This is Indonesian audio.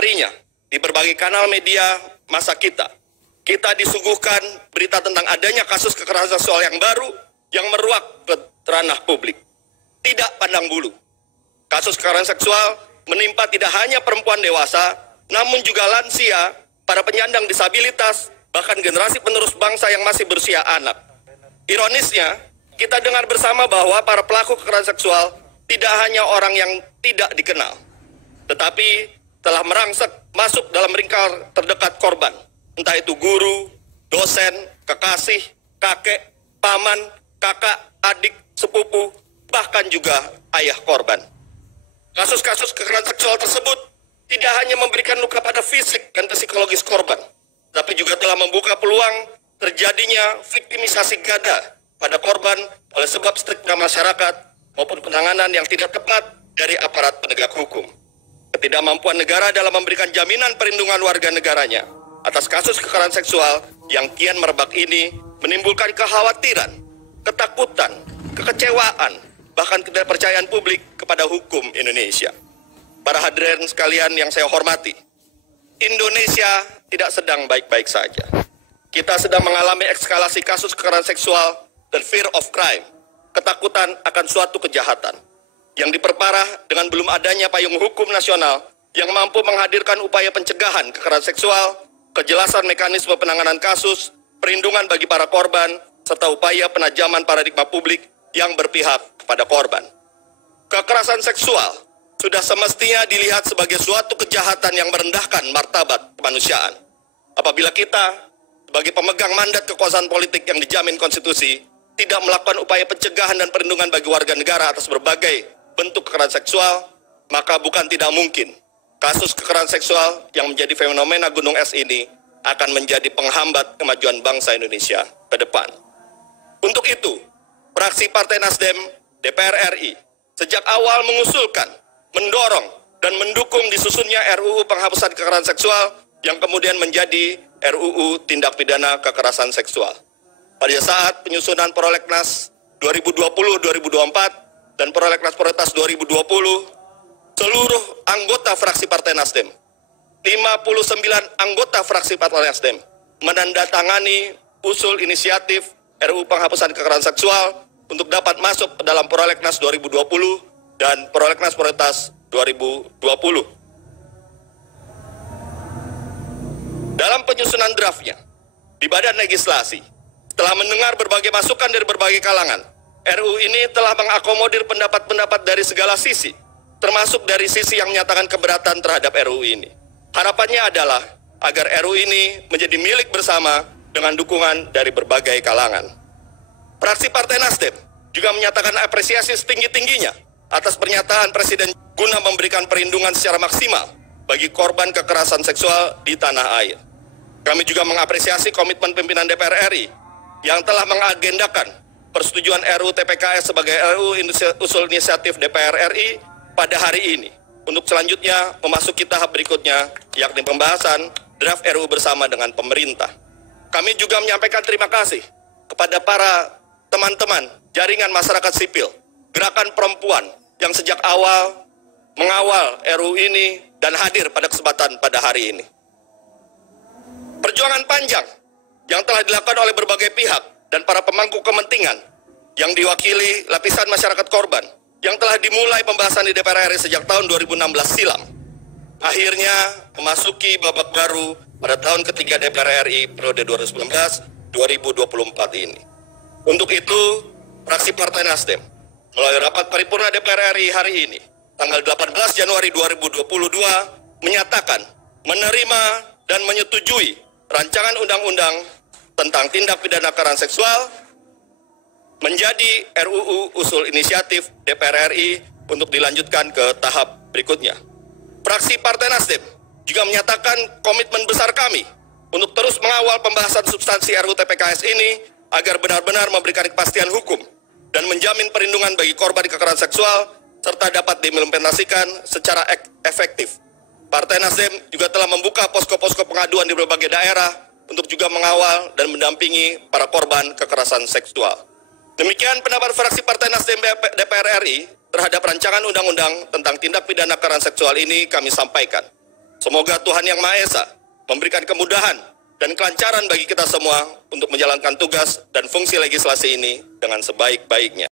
harinya di berbagai kanal media masa kita disuguhkan berita tentang adanya kasus kekerasan seksual yang baru yang meruak ke ranah publik. Tidak pandang bulu. Kasus kekerasan seksual menimpa tidak hanya perempuan dewasa, namun juga lansia, para penyandang disabilitas, bahkan generasi penerus bangsa yang masih berusia anak. Ironisnya, kita dengar bersama bahwa para pelaku kekerasan seksual tidak hanya orang yang tidak dikenal, tetapi telah merangsek masuk dalam lingkar terdekat korban. Entah itu guru, dosen, kekasih, kakek, paman, kakak, adik, sepupu, bahkan juga ayah korban. Kasus-kasus kekerasan seksual tersebut tidak hanya memberikan luka pada fisik dan psikologis korban, tapi juga telah membuka peluang terjadinya viktimisasi ganda pada korban oleh sebab stigma masyarakat maupun penanganan yang tidak tepat dari aparat penegak hukum. Ketidakmampuan negara dalam memberikan jaminan perlindungan warga negaranya atas kasus kekerasan seksual yang kian merebak ini menimbulkan kekhawatiran, ketakutan, kekecewaan, bahkan ketidakpercayaan publik kepada hukum Indonesia. Para hadirin sekalian yang saya hormati, Indonesia tidak sedang baik-baik saja. Kita sedang mengalami eskalasi kasus kekerasan seksual dan fear of crime, ketakutan akan suatu kejahatan, yang diperparah dengan belum adanya payung hukum nasional yang mampu menghadirkan upaya pencegahan kekerasan seksual, kejelasan mekanisme penanganan kasus, perlindungan bagi para korban, serta upaya penajaman paradigma publik yang berpihak kepada korban. Kekerasan seksual sudah semestinya dilihat sebagai suatu kejahatan yang merendahkan martabat kemanusiaan. Apabila kita, sebagai pemegang mandat kekuasaan politik yang dijamin konstitusi, tidak melakukan upaya pencegahan dan perlindungan bagi warga negara atas berbagai bentuk kekerasan seksual, maka bukan tidak mungkin kasus kekerasan seksual yang menjadi fenomena gunung es ini akan menjadi penghambat kemajuan bangsa Indonesia ke depan. Untuk itu, fraksi Partai Nasdem DPR RI sejak awal mengusulkan, mendorong, dan mendukung disusunnya RUU penghapusan kekerasan seksual yang kemudian menjadi RUU tindak pidana kekerasan seksual. Pada saat penyusunan Prolegnas 2020-2024 dan Prolegnas Prioritas 2020, seluruh anggota fraksi Partai Nasdem, 59 anggota fraksi Partai Nasdem, menandatangani usul inisiatif RUU penghapusan kekerasan seksual untuk dapat masuk ke dalam Prolegnas 2020 dan Prolegnas Prioritas 2020. Dalam penyusunan draftnya, di Badan Legislasi, setelah mendengar berbagai masukan dari berbagai kalangan, RUU ini telah mengakomodir pendapat-pendapat dari segala sisi, termasuk dari sisi yang menyatakan keberatan terhadap RUU ini. Harapannya adalah agar RUU ini menjadi milik bersama dengan dukungan dari berbagai kalangan. Fraksi Partai Nasdem juga menyatakan apresiasi setinggi-tingginya atas pernyataan Presiden guna memberikan perlindungan secara maksimal bagi korban kekerasan seksual di tanah air. Kami juga mengapresiasi komitmen pimpinan DPR RI yang telah mengagendakan persetujuan RUU TPKS sebagai RUU usul inisiatif DPR RI pada hari ini untuk selanjutnya memasuki tahap berikutnya, yakni pembahasan draft RUU bersama dengan pemerintah. Kami juga menyampaikan terima kasih kepada para teman-teman jaringan masyarakat sipil, gerakan perempuan yang sejak awal mengawal RUU ini dan hadir pada kesempatan pada hari ini. Perjuangan panjang yang telah dilakukan oleh berbagai pihak dan para pemangku kepentingan yang diwakili lapisan masyarakat korban yang telah dimulai pembahasan di DPR RI sejak tahun 2016 silam, akhirnya memasuki babak baru pada tahun ketiga DPR RI periode 2019-2024 ini. Untuk itu, fraksi Partai Nasdem melalui rapat paripurna DPR RI hari ini, tanggal 18 Januari 2022, menyatakan menerima dan menyetujui rancangan undang-undang tentang tindak pidana kekerasan seksual menjadi RUU usul inisiatif DPR RI untuk dilanjutkan ke tahap berikutnya. Fraksi Partai Nasdem juga menyatakan komitmen besar kami untuk terus mengawal pembahasan substansi RUU TPKS ini agar benar-benar memberikan kepastian hukum dan menjamin perlindungan bagi korban kekerasan seksual serta dapat diimplementasikan secara efektif. Partai Nasdem juga telah membuka posko-posko pengaduan di berbagai daerah untuk juga mengawal dan mendampingi para korban kekerasan seksual. Demikian pendapat fraksi Partai Nasdem DPR RI terhadap rancangan undang-undang tentang tindak pidana kekerasan seksual ini kami sampaikan. Semoga Tuhan Yang Maha Esa memberikan kemudahan dan kelancaran bagi kita semua untuk menjalankan tugas dan fungsi legislasi ini dengan sebaik-baiknya.